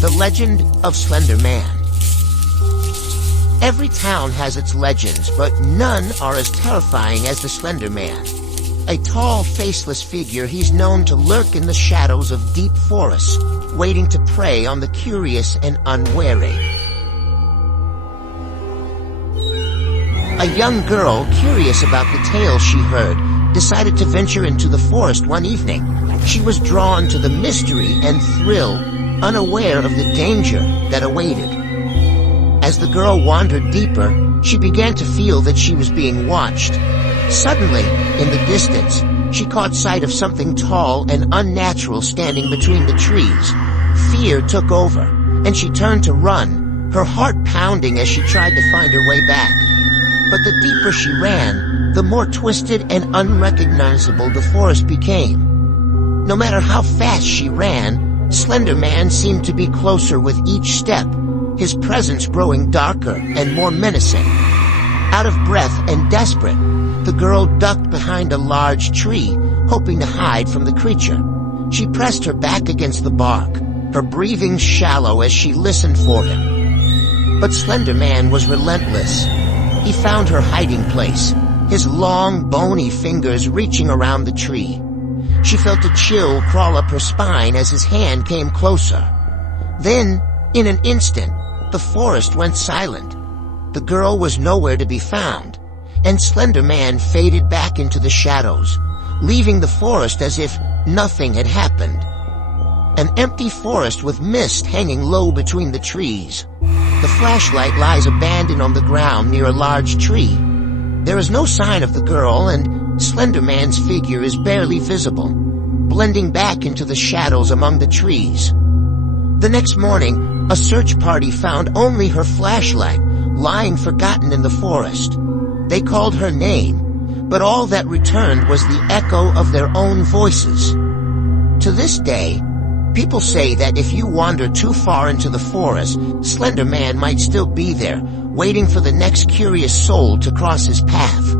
The Legend of Slender Man. Every town has its legends, but none are as terrifying as the Slender Man. A tall, faceless figure, he's known to lurk in the shadows of deep forests, waiting to prey on the curious and unwary. A young girl, curious about the tale she heard, decided to venture into the forest one evening. She was drawn to the mystery and thrill, unaware of the danger that awaited. As the girl wandered deeper, she began to feel that she was being watched. Suddenly, in the distance, she caught sight of something tall and unnatural standing between the trees. Fear took over, and she turned to run, her heart pounding as she tried to find her way back. But the deeper she ran, the more twisted and unrecognizable the forest became. No matter how fast she ran, Slender Man seemed to be closer with each step, his presence growing darker and more menacing. Out of breath and desperate, the girl ducked behind a large tree, hoping to hide from the creature. She pressed her back against the bark, her breathing shallow as she listened for him. But Slender Man was relentless. He found her hiding place, his long, bony fingers reaching around the tree. She felt a chill crawl up her spine as his hand came closer. Then, in an instant, the forest went silent. The girl was nowhere to be found, and Slender Man faded back into the shadows, leaving the forest as if nothing had happened. An empty forest with mist hanging low between the trees. The flashlight lies abandoned on the ground near a large tree. There is no sign of the girl, and Slender Man's figure is barely visible, blending back into the shadows among the trees. The next morning, a search party found only her flashlight lying forgotten in the forest. They called her name, but all that returned was the echo of their own voices. To this day, people say that if you wander too far into the forest, Slender Man might still be there, waiting for the next curious soul to cross his path.